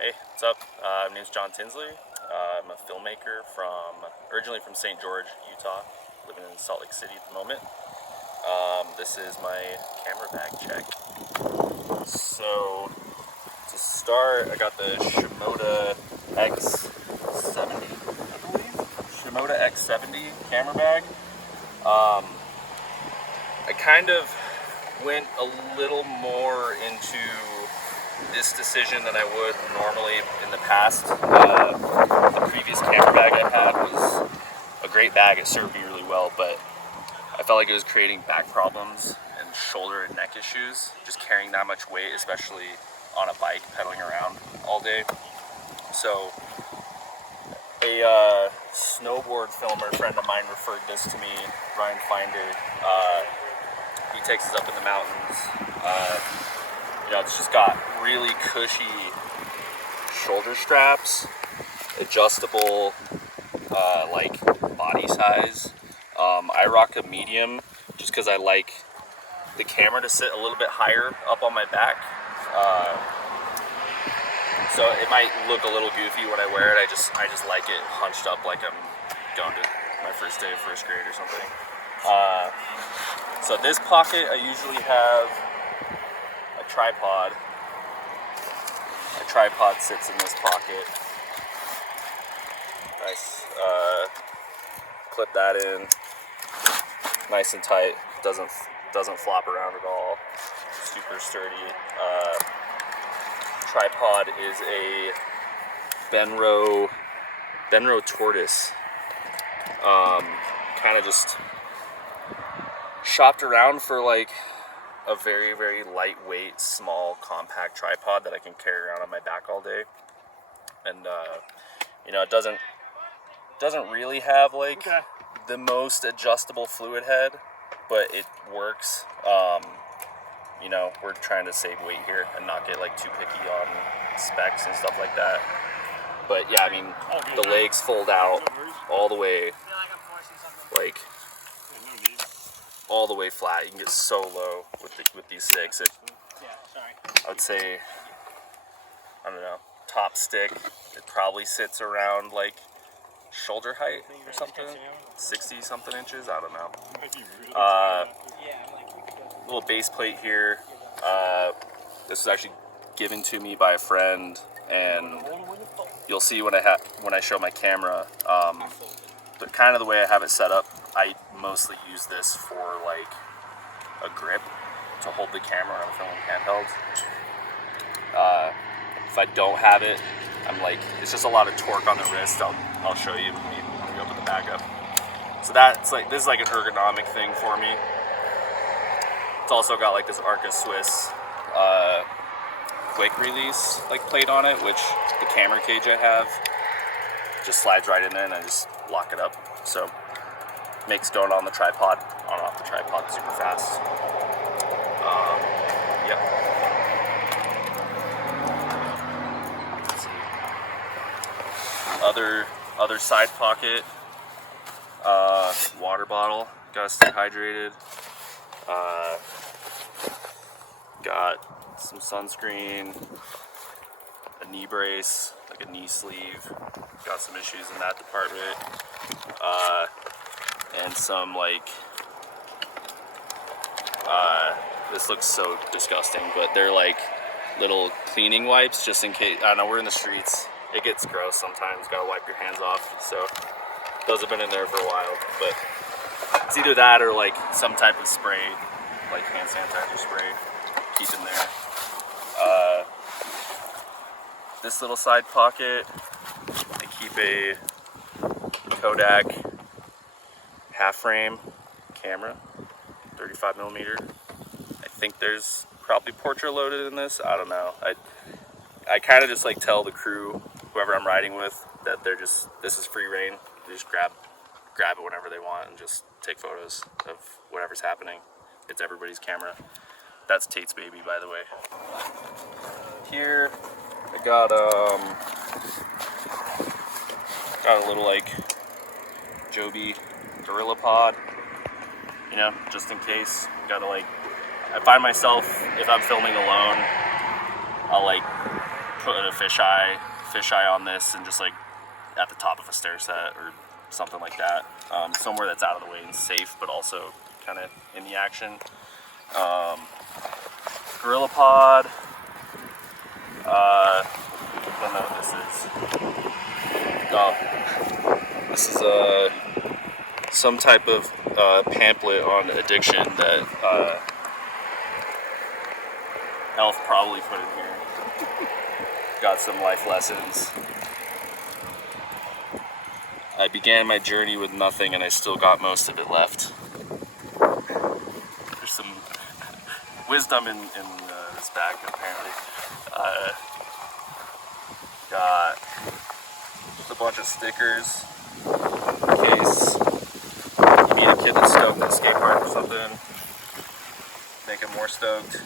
Hey, what's up? My name's Jon Tinsley. I'm a filmmaker originally from St. George, Utah, living in Salt Lake City at the moment. This is my camera bag check. So, to start, I got the Shimoda X70, I believe. Shimoda X70 camera bag. I kind of went a little more into this decision than I would normally in the past. The previous camera bag I had was a great bag. It served me really well, but I felt like it was creating back problems and shoulder and neck issues, just carrying that much weight, especially on a bike pedaling around all day. So a snowboard filmer friend of mine referred this to me, Ryan Finder. He takes us up in the mountains. It's just got really cushy shoulder straps, adjustable like body size. I rock a medium just because I like the camera to sit a little bit higher up on my back. So it might look a little goofy when I wear it. I just like it hunched up like I'm going to my first day of first grade or something. So this pocket, I usually have a tripod. My tripod sits in this pocket. Nice. Clip that in, nice and tight. Doesn't flop around at all. Super sturdy. Tripod is a Benro tortoise. Kind of just shopped around for like a very, very lightweight, small, compact tripod that I can carry around on my back all day. And it doesn't really have like the most adjustable fluid head, but it works. We're trying to save weight here and not get like too picky on specs and stuff like that. But yeah, I mean, the legs fold out all the way, like all the way flat. You can get so low with these sticks. I would say, I don't know, top stick, it probably sits around like shoulder height or something, 60 something inches, I don't know. Little base plate here. This was actually given to me by a friend, and you'll see when I show my camera. But kind of the way I have it set up, I mostly use this for like a grip to hold the camera when I'm filming handheld. If I don't have it, I'm like, it's just a lot of torque on the wrist. I'll show you when we open the bag up. So this is like an ergonomic thing for me. It's also got like this Arca Swiss quick release like plate on it, which the camera cage I have just slides right in there and I just lock it up. So makes going on the tripod, on off the tripod super fast. Yep. Let's see. Other side pocket, water bottle, gotta stay hydrated. Got some sunscreen, a knee brace, like a knee sleeve. Got some issues in that department. And some this looks so disgusting, but they're like little cleaning wipes just in case. I don't know, we're in the streets. It gets gross sometimes. Gotta wipe your hands off. So those have been in there for a while, but it's either that or like some type of spray, like hand sanitizer spray. Keep in there. This little side pocket, I keep a Kodak half frame camera, 35mm. I think there's probably portrait loaded in this. I don't know. I kind of just like tell the crew, whoever I'm riding with, that this is free reign. They just grab it whenever they want and just take photos of whatever's happening. It's everybody's camera. That's Tate's baby, by the way. Here, I got a little like Joby Gorilla Pod, just in case. Gotta like, I find myself, if I'm filming alone, I'll like put a fisheye on this and just like at the top of a stair set or something like that. Somewhere that's out of the way and safe, but also kind of in the action. Gorilla Pod. I don't know what this is. Oh, this is some type of pamphlet on addiction that Elf probably put in here. Got some life lessons. I began my journey with nothing and I still got most of it left. There's some wisdom in this bag apparently. Got just a bunch of stickers in case you meet a kid that's stoked at skate park or something. Make him more stoked.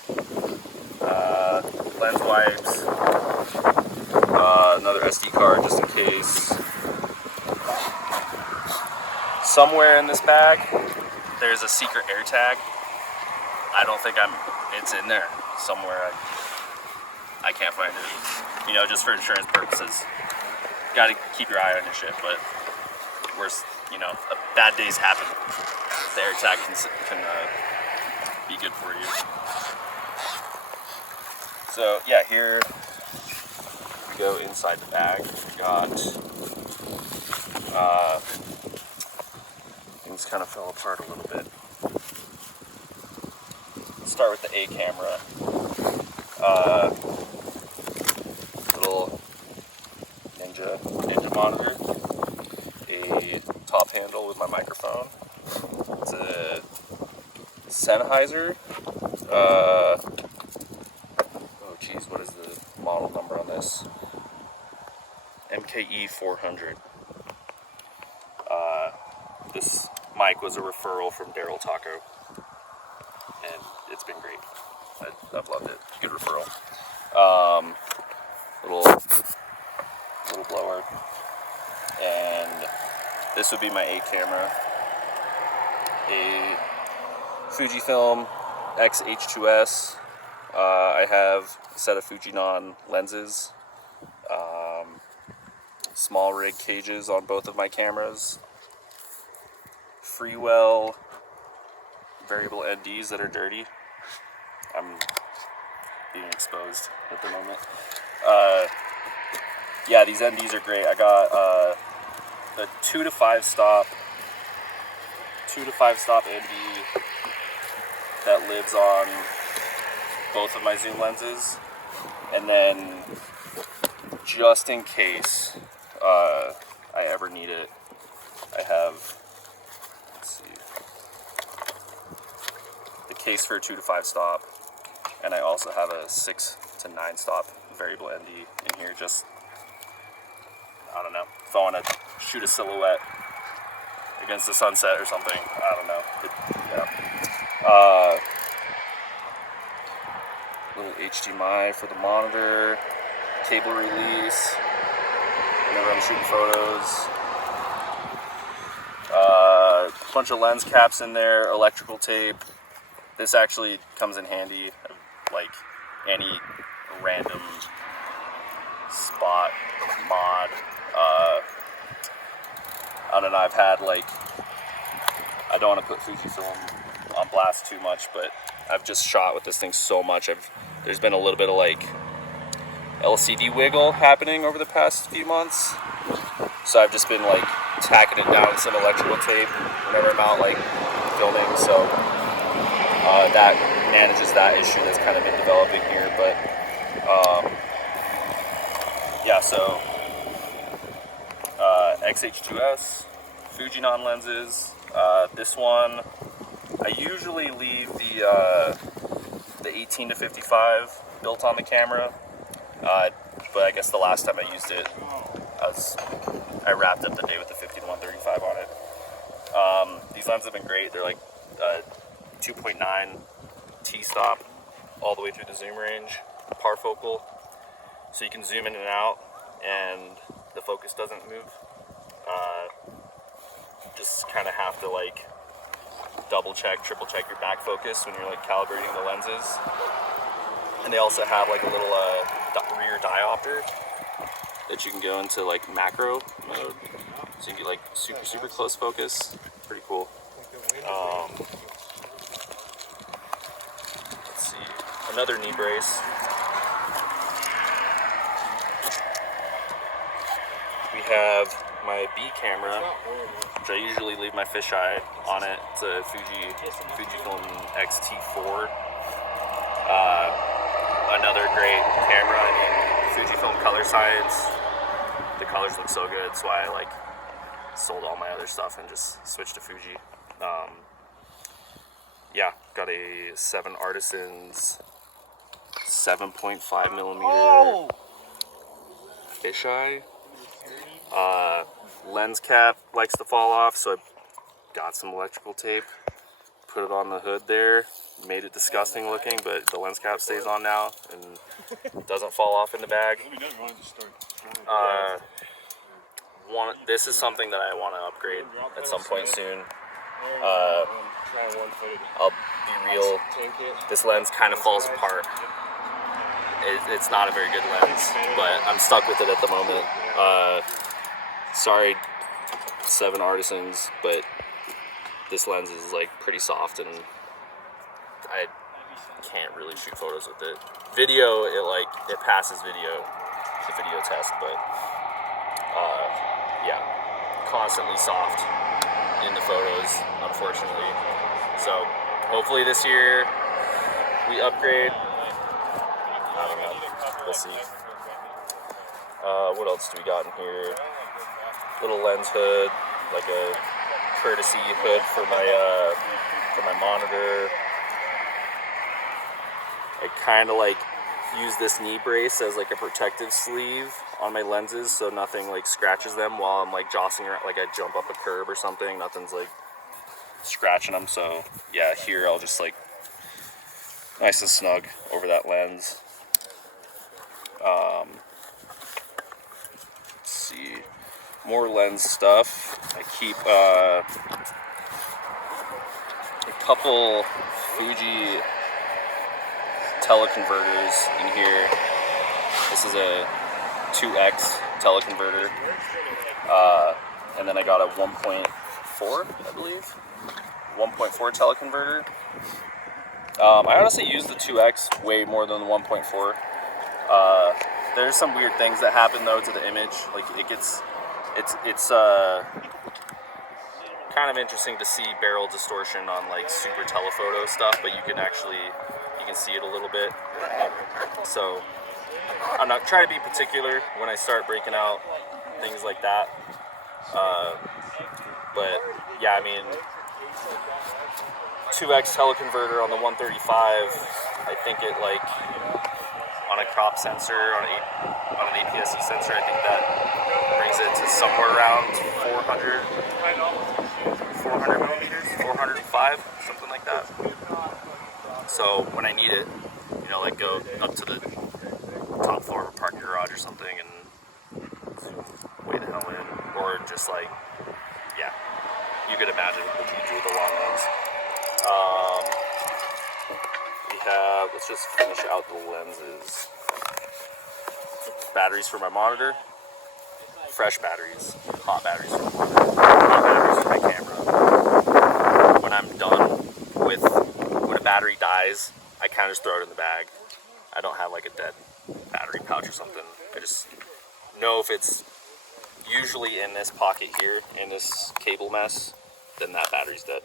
Lens wipes. Another SD card just in case. Somewhere in this bag, there's a secret air tag. I don't think it's in there somewhere. I can't find it. You know, just for insurance purposes. Got to keep your eye on your shit, but worse, you know, bad days happen. The air tag can be good for you. So yeah, here we go inside the bag. We got things kind of fell apart a little bit. Let's start with the A camera. Little ninja monitor. A top handle with my microphone. It's a Sennheiser. Oh geez, what is the model number on this? MKE 400. This mic was a referral from Daryl Taco, and it's been great. I've loved it. Good referral. Little blower, and this would be my A camera. A Fujifilm X-H2S. I have a set of Fujinon lenses. Small rig cages on both of my cameras. Freewell variable NDs that are dirty. I'm being exposed at the moment. Yeah, these NDs are great. I got a 2 to 5 stop ND that lives on both of my zoom lenses, and then just in case I ever need it, I have, let's see, the case for a 2 to 5 stop, and I also have a 6 to 9 stop variable ND in here. Just, I don't know, if I want to shoot a silhouette against the sunset or something. I don't know. Little HDMI for the monitor, cable release whenever I'm shooting photos. Bunch of lens caps in there, electrical tape. This actually comes in handy, like any random spot mod. I don't know, I've had like, I don't want to put Fujifilm on blast too much, but I've just shot with this thing so much. There's been a little bit of like LCD wiggle happening over the past few months. So I've just been like tacking it down with some electrical tape whenever I'm out like filming. So that manages that issue that's kind of been developing here. But yeah, so X-H2S, Fujinon lenses. This one, I usually leave the 18 to 55 built on the camera, but I guess the last time I used it, I wrapped up the day with the 50 to 135 on it. These lenses have been great. They're like 2.9 T-stop all the way through the zoom range, parfocal, so you can zoom in and out, and the focus doesn't move. Just kind of have to like double check, triple check your back focus when you're like calibrating the lenses. And they also have like a little rear rear diopter that you can go into like macro mode, so you can get like super close focus. Pretty cool. Let's see, another knee brace. We have my B camera, which I usually leave my fisheye on it. It's a Fujifilm X-T4. Another great camera. I mean, Fujifilm Color Science. The colors look so good, so I like sold all my other stuff and just switched to Fuji. Yeah, got a 7 Artisans 7.5 millimeter fisheye. Lens cap likes to fall off, so I got some electrical tape, put it on the hood there, made it disgusting looking, but the lens cap stays on now and doesn't fall off in the bag. This is something that I want to upgrade at some point soon. I'll be real, this lens kind of falls apart. It's not a very good lens, but I'm stuck with it at the moment. Sorry, 7 Artisans, but this lens is like pretty soft and I can't really shoot photos with it. Video, it passes the video test, but yeah, constantly soft in the photos, unfortunately. So hopefully this year we upgrade. I don't know, we'll see. What else do we got in here? Little lens hood, like a courtesy hood for my monitor. I kind of like use this knee brace as like a protective sleeve on my lenses, so nothing like scratches them while I'm like jostling around, like I jump up a curb or something. Nothing's like scratching them. So yeah, here I'll just like nice and snug over that lens. Let's see, more lens stuff. I keep a couple Fuji teleconverters in here. This is a 2X teleconverter, and then I got a 1.4, I believe, 1.4 teleconverter. I honestly use the 2X way more than the 1.4. There's some weird things that happen though to the image. Like it's kind of interesting to see barrel distortion on like super telephoto stuff, but you can see it a little bit. So I'm not trying to be particular when I start breaking out things like that. But yeah, I mean, 2X teleconverter on the 135, I think it like on a crop sensor, on an APS-C sensor, I think that brings it to somewhere around 400 millimeters, 405, something like that. So when I need it, you know, like go up to the top floor of a parking garage or something and way the hell in, or just like, yeah, you could imagine the beauty of the long lens. We have, let's just finish out the lenses. Batteries for my monitor, fresh batteries, hot batteries for my monitor, hot batteries for my camera. When I'm done with, when a battery dies, I kind of just throw it in the bag. I don't have like a dead battery pouch or something. I just know if it's usually in this pocket here, in this cable mess, then that battery's dead.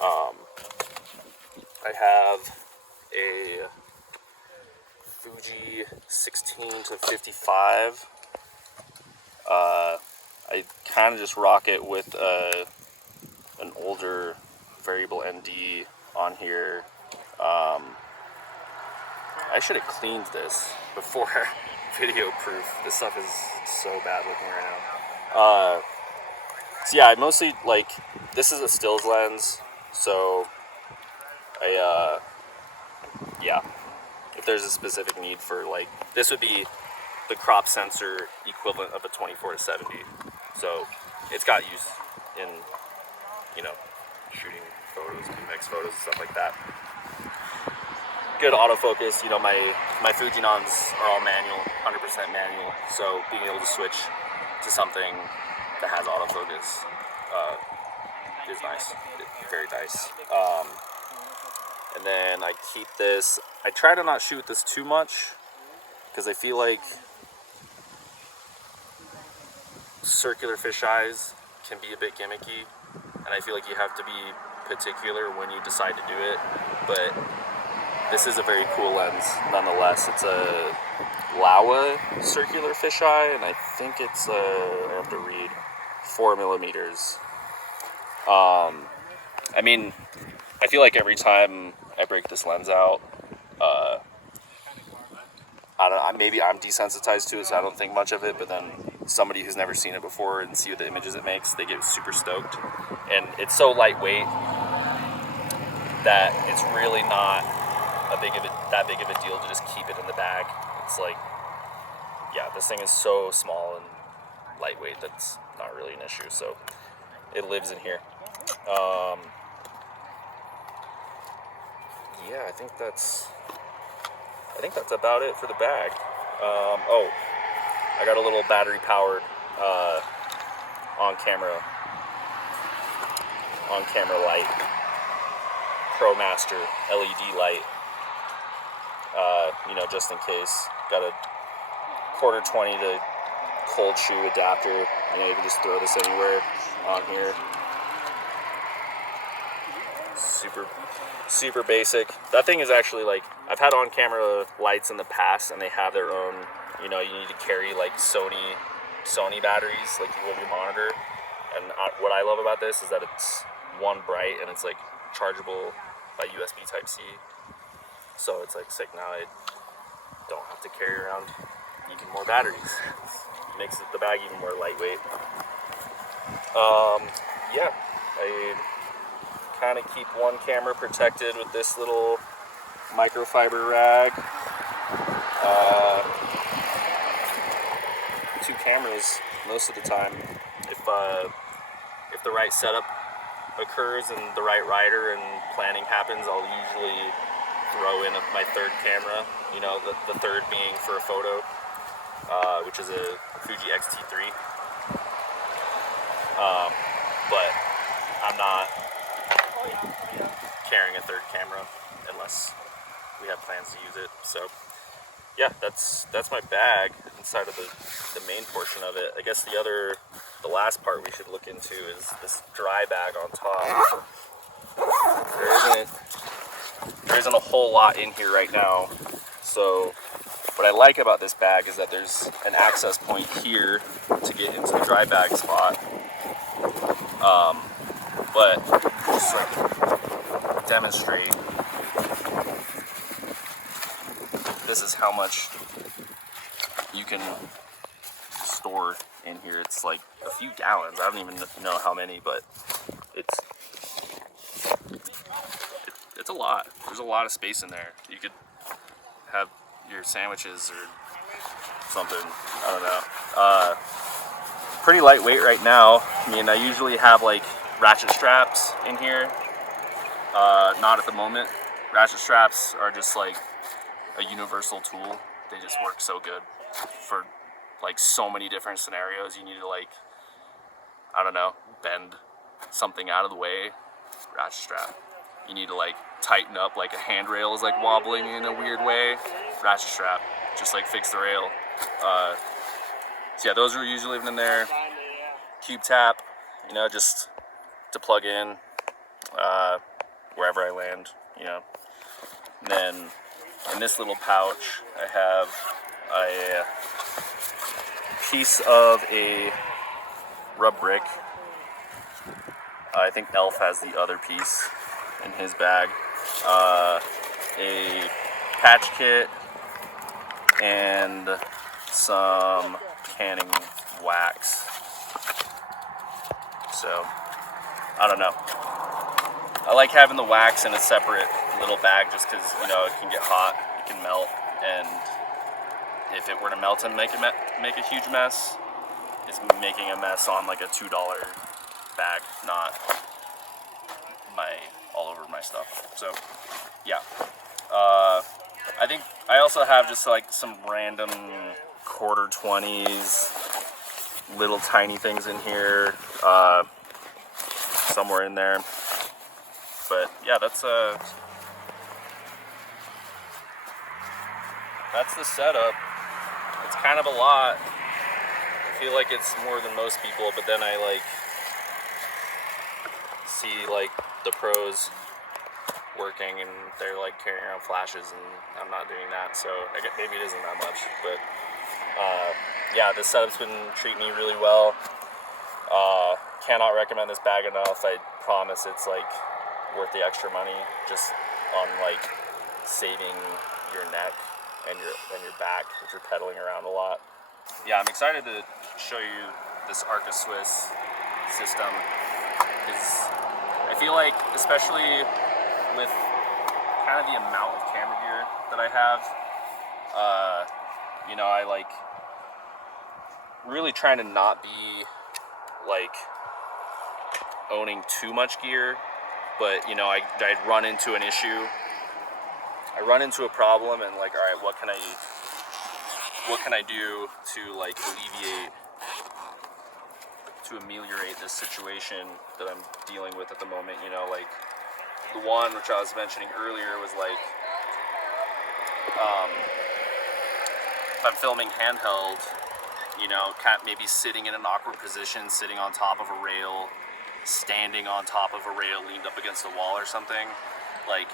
I have a Fuji 16 to 55. I kind of just rock it with an older variable ND on here. I should have cleaned this before video proof. This stuff is so bad looking right now. So yeah, I mostly like, this is a stills lens, so yeah, if there's a specific need for like, this would be the crop sensor equivalent of a 24 to 70. So it's got use in, you know, shooting photos, BMX photos, and stuff like that. good autofocus. You know, my Fujinons are all manual, 100% manual. So being able to switch to something that has autofocus is nice, very nice. And then I keep this. I try to not shoot this too much because I feel like circular fisheyes can be a bit gimmicky, and I feel like you have to be particular when you decide to do it. But this is a very cool lens nonetheless. It's a Laowa circular fisheye, and I think it's I have to read 4 millimeters. I mean, I feel like every time I break this lens out, maybe I'm desensitized to it, so I don't think much of it, but then somebody who's never seen it before and see the images it makes, they get super stoked. And it's so lightweight that it's really not that big of a deal to just keep it in the bag. It's like, yeah, this thing is so small and lightweight that's not really an issue, so it lives in here. Yeah, I think that's about it for the bag. Oh, I got a little battery powered on camera light, ProMaster LED light. You know, just in case. Got a quarter 20 to cold shoe adapter. You know, you can just throw this anywhere on here. Super basic. That thing is actually, like, I've had on camera lights in the past and they have their own, you know, you need to carry like Sony batteries like you would your monitor. And what I love about this is that it's one bright and it's like chargeable by USB Type-C. So it's like sick. Now I don't have to carry around even more batteries. It makes the bag even more lightweight. Yeah, I kind of keep one camera protected with this little microfiber rag. 2 cameras most of the time. If the right setup occurs and the right rider and planning happens, I'll usually throw in my third camera. You know, the third being for a photo, which is a Fuji X-T3. But I'm not carrying a third camera unless we have plans to use it. So yeah, that's my bag inside of the main portion of it. I guess the last part we should look into is this dry bag on top. There isn't a whole lot in here right now. So what I like about this bag is that there's an access point here to get into the dry bag spot. But just like demonstrate, this is how much you can store in here. It's like a few gallons. I don't even know how many, but it's a lot. There's a lot of space in there. You could have your sandwiches or something. I don't know. Pretty lightweight right now. I mean, I usually have like ratchet straps in here. Not at the moment. Ratchet straps are just like a universal tool. They just work so good for like so many different scenarios. You need to, like, I don't know, bend something out of the way, ratchet strap. You need to like tighten up, like a handrail is like wobbling in a weird way, ratchet strap, just like fix the rail. So yeah, those are usually living in there. Cube tap, you know, just to plug in wherever I land, you know. And then in this little pouch, I have a piece of a rub brick. I think Elf has the other piece in his bag. A patch kit and some canning wax. So, I don't know. I like having the wax in a separate little bag just because, you know, it can get hot, it can melt, and if it were to melt and make a huge mess, it's making a mess on like a $2 bag, not all over my stuff. So, yeah. I think I also have just like some random quarter 20s, little tiny things in here, somewhere in there. But yeah, that's the setup. It's kind of a lot. I feel like it's more than most people, but then I like see like the pros working and they're like carrying around flashes, and I'm not doing that, so I guess maybe it isn't that much. But yeah, this setup's been treating me really well. Cannot recommend this bag enough. I promise it's like worth the extra money just on like saving your neck and your back if you're pedaling around a lot. Yeah, I'm excited to show you this Arca Swiss system, because I feel like, especially with kind of the amount of camera gear that I have, you know, I like really trying to not be like owning too much gear, but you know, I'd run into an issue, I run into a problem, and like, all right, what can I do to like ameliorate this situation that I'm dealing with at the moment. You know, like the one which I was mentioning earlier was like, if I'm filming handheld, you know, maybe sitting in an awkward position, sitting on top of a rail, standing on top of a rail leaned up against a wall or something, like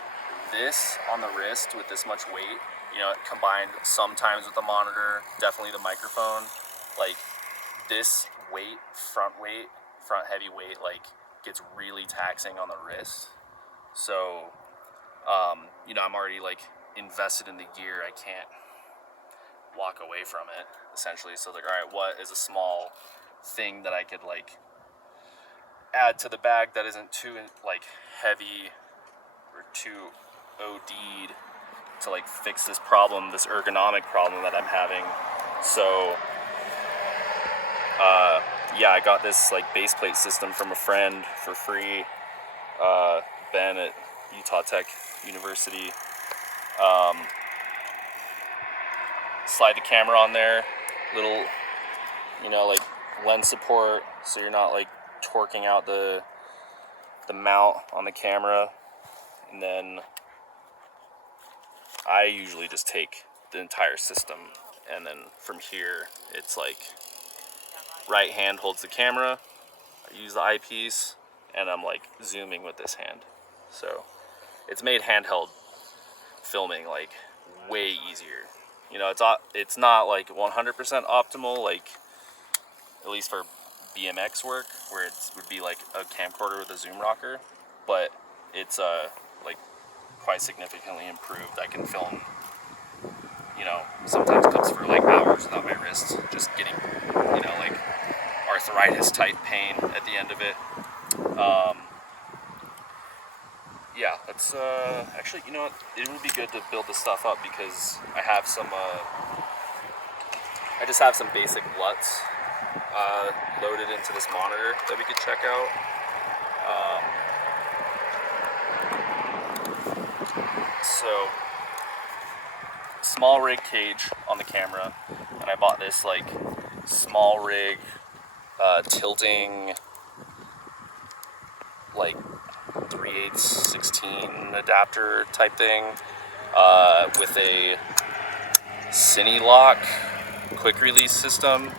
this on the wrist with this much weight, you know, combined sometimes with the monitor, definitely the microphone, like this weight, front heavy weight, like gets really taxing on the wrist. So, you know, I'm already like invested in the gear. I can't walk away from it, essentially. So like, all right, what is a small thing that I could like add to the bag that isn't too like heavy or too OD'd to like fix this problem, this ergonomic problem that I'm having. So yeah, I got this like base plate system from a friend for free, Ben at Utah Tech University. Slide the camera on there, little, you know, like lens support, so you're not like torquing out the mount on the camera. And then I usually just take the entire system, and then from here it's like right hand holds the camera, I use the eyepiece, and I'm like zooming with this hand. So it's made handheld filming like way easier. You know, it's not like 100% optimal, like at least for BMX work, where it would be like a camcorder with a zoom rocker, but it's like quite significantly improved. I can film, you know, sometimes clips for like hours without my wrist just getting, you know, like arthritis type pain at the end of it. Yeah, it's actually, you know what, it would be good to build this stuff up, because I have some I just have some basic LUTs loaded into this monitor that we could check out. So small rig cage on the camera, and I bought this like small rig tilting like 3/8 16 adapter type thing with a Cine lock quick release system.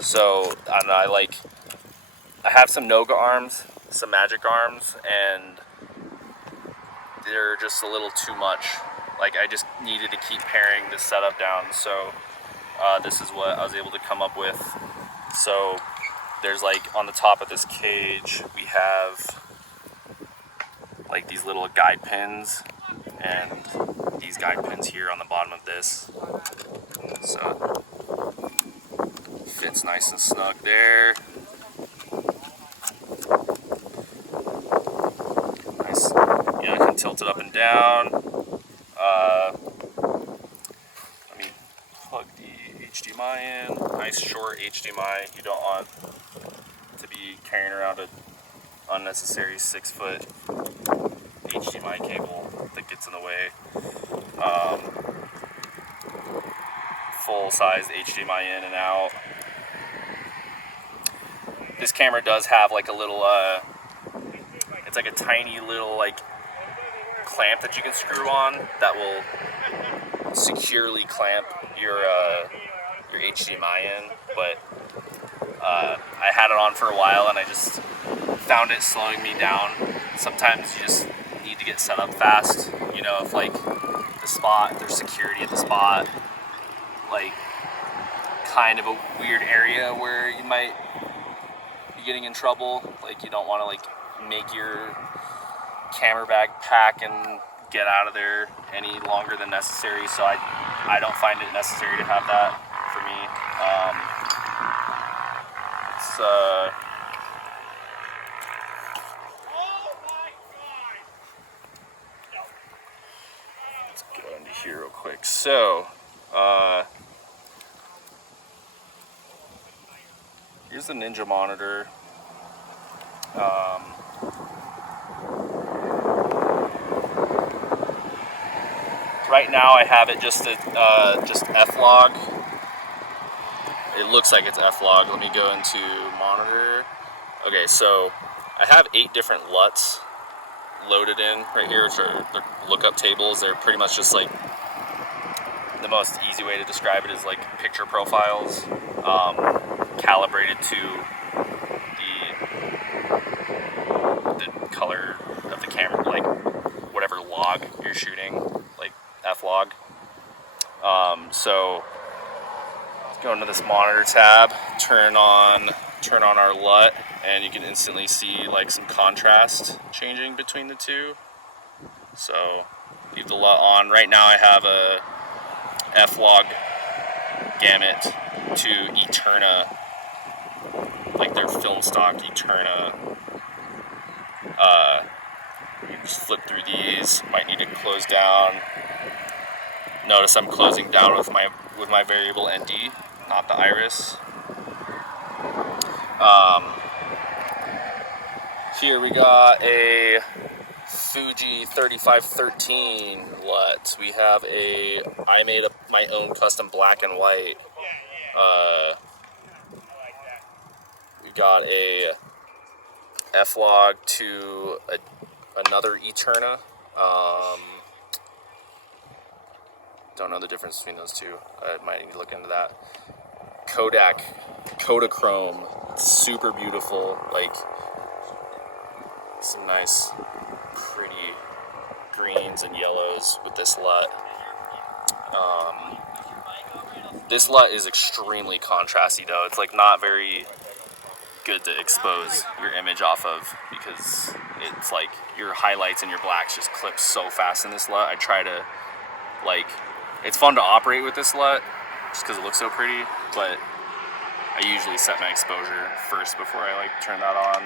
So I don't know, I have some Noga arms, some Magic arms, and they're just a little too much. Like, I just needed to keep paring this setup down, so this is what I was able to come up with. So there's like on the top of this cage we have like these little guide pins, and these guide pins here on the bottom of this, so fits nice and snug there. Nice, you know, I can tilt it up and down. Let me plug the HDMI in. Nice short HDMI. You don't want to be carrying around an unnecessary 6-foot HDMI cable that gets in the way. Full-size HDMI in and out. This camera does have like a little, it's like a tiny little like clamp that you can screw on that will securely clamp your HDMI in, but I had it on for a while and I just found it slowing me down. Sometimes you just need to get set up fast, you know, if like the spot, there's security at the spot, like kind of a weird area where you might be getting in trouble, like you don't want to like make your camera bag pack and get out of there any longer than necessary, so I don't find it necessary to have that for me. Let's go into here real quick. So, here's the Ninja monitor. Right now I have it just F-Log. It looks like it's F-Log. Let me go into monitor. Okay, so I have 8 different LUTs loaded in right here, which are the lookup tables. They're pretty much just like, the most easy way to describe it is like picture profiles, calibrated to the color of the camera, like whatever log you're shooting, like F-Log. So go into this monitor tab, turn on our LUT, and you can instantly see like some contrast changing between the two. So leave the LUT on. Right now I have a F-Log gamut to Eterna, like their film stock Eterna. You can just flip through these. Might need to close down. Notice I'm closing down with my variable ND, not the iris. Here we got a Fuji 3513 LUT. We have I made my own custom black and white. We got a F-Log to another Eterna. Don't know the difference between those two. I might need to look into that. Kodak Kodachrome, super beautiful, like some nice pretty greens and yellows with this LUT. This LUT is extremely contrasty though. It's like not very good to expose your image off of, because it's like your highlights and your blacks just clip so fast in this LUT. I try to, like, it's fun to operate with this LUT just because it looks so pretty, but I usually set my exposure first before I like turn that on.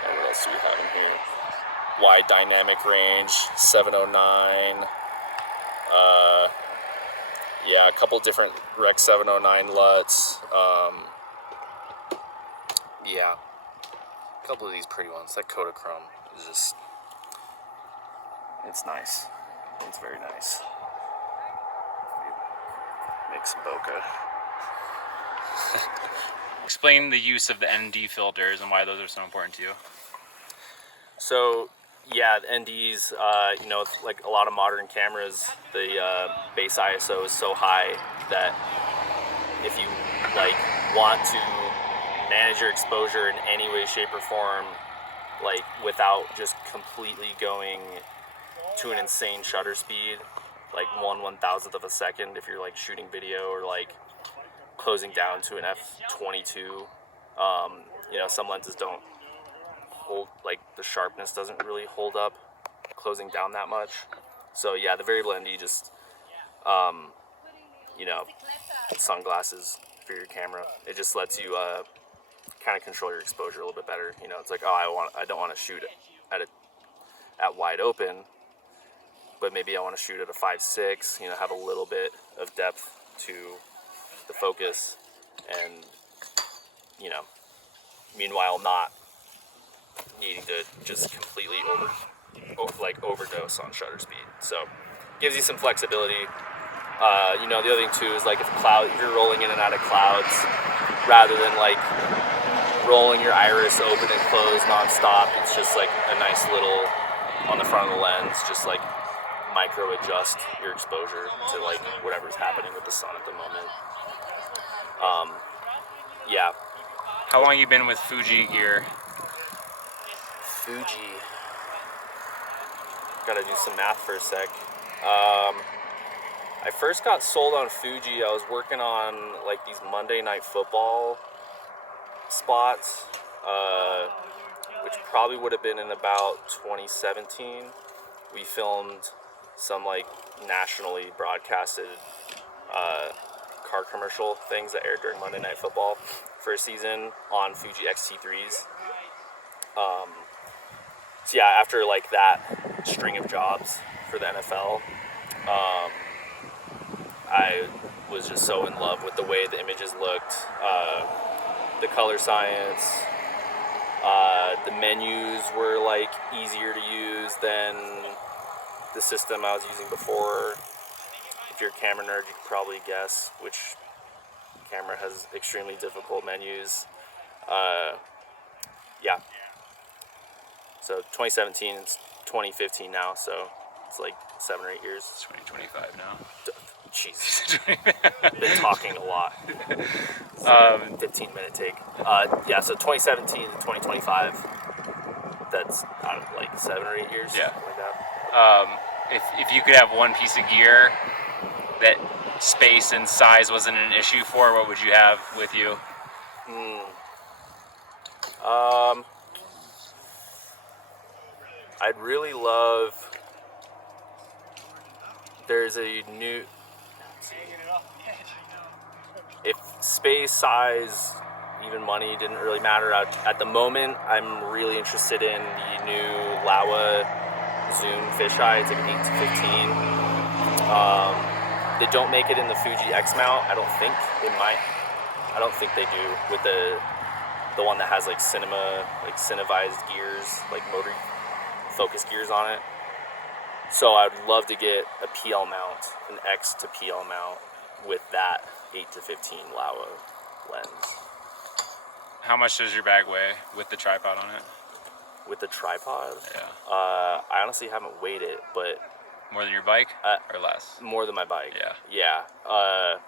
What else do we have in here? Wide dynamic range, 709. Yeah, a couple different Rec 709 LUTs. Yeah, a couple of these pretty ones. That Kodachrome is just, it's nice. It's very nice. Make some bokeh. Explain the use of the ND filters and why those are so important to you. So, yeah, the NDs, you know, like a lot of modern cameras, the base ISO is so high that if you like want to manage your exposure in any way, shape, or form, like without just completely going to an insane shutter speed, like 1/1000th of a second if you're like shooting video, or like closing down to an f/22. You know, some lenses don't hold, like the sharpness doesn't really hold up closing down that much. So yeah, the variable ND just, you know, sunglasses for your camera. It just lets you kind of control your exposure a little bit better. You know, it's like, oh, I don't want to shoot it at wide open, but maybe I want to shoot at a 5.6. You know, have a little bit of depth to the focus, and you know, meanwhile not needing to just completely overdose on shutter speed. So gives you some flexibility. You know, the other thing too is like if you're rolling in and out of clouds, rather than like rolling your iris open and close nonstop, it's just like a nice little on the front of the lens, just like micro adjust your exposure to like whatever's happening with the sun at the moment. Yeah. How long you been with Fuji gear? Fuji. Gotta do some math for a sec. I first got sold on Fuji. I was working on like these Monday Night Football spots, which probably would have been in about 2017. We filmed some like nationally broadcasted car commercial things that aired during Monday Night Football for a season on Fuji XT3s. So yeah, after like that string of jobs for the NFL, I was just so in love with the way the images looked, the color science. The menus were like easier to use than the system I was using before. If you're a camera nerd, you could probably guess which camera has extremely difficult menus. Yeah. So 2017, it's 2015 now, so it's like 7 or 8 years. It's 2025 now. Jesus. Been talking a lot. 15-minute take. Yeah, so 2017 to 2025. That's, I don't know, like 7 or 8 years. Yeah. Something like that. If you could have one piece of gear that space and size wasn't an issue for, what would you have with you? I'd really love. There's a new. If space, size, even money didn't really matter at the moment, I'm really interested in the new Laowa zoom fisheye. It's like an 8 to 15. They don't make it in the Fuji X mount. I don't think they might. I don't think they do with the one that has like cinevized gears, like motor focus gears on it. So I'd love to get a PL mount, an X to PL mount with that 8 to 15 Laowa lens. How much does your bag weigh with the tripod on it? With the tripod? Yeah. I honestly haven't weighed it, but... More than your bike or less? More than my bike. Yeah. Yeah.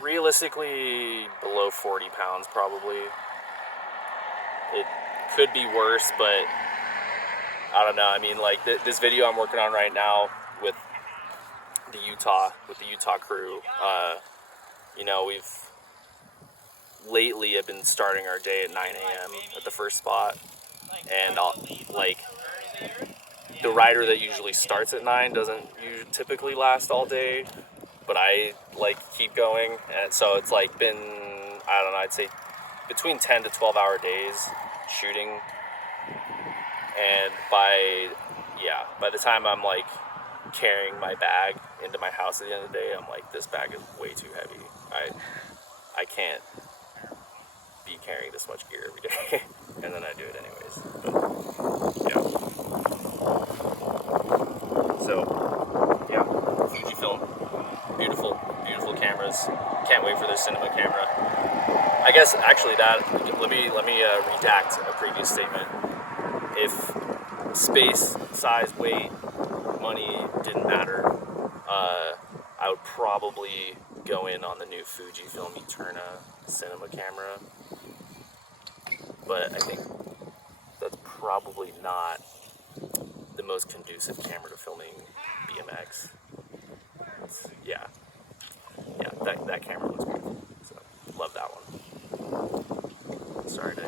Realistically, below 40 pounds probably. It could be worse, but I don't know. I mean, like this video I'm working on right now with the Utah crew. You know, lately have been starting our day at 9 a.m. at the first spot, and the rider that usually starts at 9 doesn't typically last all day, but I keep going, and so it's been, I don't know, I'd say between 10 to 12 hour days shooting, and by the time I'm carrying my bag into my house at the end of the day, I'm like, this bag is way too heavy. I can't be carrying this much gear every day. And then I do it anyways. But, yeah. So, yeah, Fujifilm, beautiful, beautiful cameras. Can't wait for their cinema camera. I guess actually let me redact a previous statement. If space, size, weight, money didn't matter, I would probably go in on the new Fujifilm Eterna cinema camera, but I think that's probably not the most conducive camera to filming BMX. Yeah, that camera looks beautiful, so love that one. Sorry to